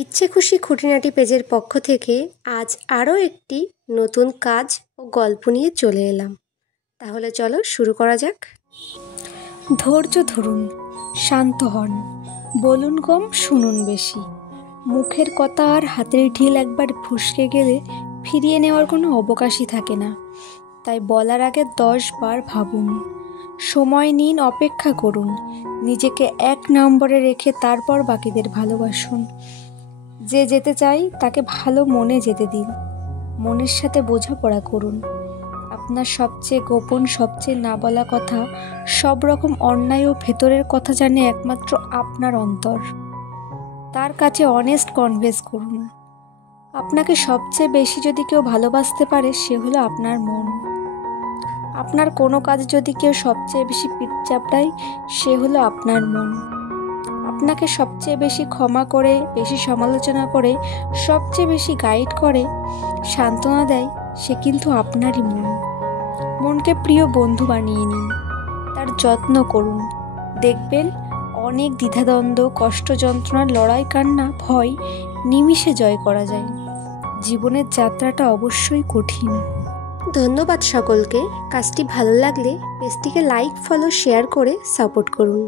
ইচ্ছে খুশি খুঁটিনাটি পেজের পক্ষ থেকে আজ আরও একটি নতুন কাজ ও গল্প নিয়ে চলে এলাম। তাহলে চলো শুরু করা যাক। ধৈর্য ধরুন, শান্ত হন, বলুন কম, শুনুন বেশি। মুখের কথা আর হাতের ঢিল একবার ফুসকে গেলে ফিরিয়ে নেওয়ার কোনো অবকাশই থাকে না। তাই বলার আগে 10 বার ভাবুন। সময় নিন, অপেক্ষা করুন, নিজেকে 1 নম্বরে রেখে তারপর বাকিদের ভালোবাসুন। যে যেতে চাই তাকে ভালো মনে যেতে দিন, মনের সাথে বোঝাপড়া করুন। আপনার সবচেয়ে গোপন, সবচেয়ে না বলা কথা, সব রকম অন্যায় ও ভেতরের কথা জানে একমাত্র আপনার অন্তর। তার কাছে অনেস্ট কনভেস করুন। আপনাকে সবচেয়ে বেশি যদি কেউ ভালোবাসতে পারে সে হলো আপনার মন। আপনার কোনো কাজ যদি কেউ সবচেয়ে বেশি পিঠ চাপড়ায় সে হলো আপনার মন। আপনাকে সবচেয়ে বেশি ক্ষমা করে, বেশি সমালোচনা করে, সবচেয়ে বেশি গাইড করে, সান্ত্বনা দেয় সে কিন্তু আপনারই মন। মনকে প্রিয় বন্ধু বানিয়ে নিন, তার যত্ন করুন। দেখবেন অনেক দ্বিধাদ্বন্দ্ব, কষ্ট, যন্ত্রণা, লড়াই, কান্না, ভয় নিমিষে জয় করা যায়। জীবনের যাত্রাটা অবশ্যই কঠিন। ধন্যবাদ সকলকে। কাজটি ভালো লাগলে পেজটিকে লাইক, ফলো, শেয়ার করে সাপোর্ট করুন।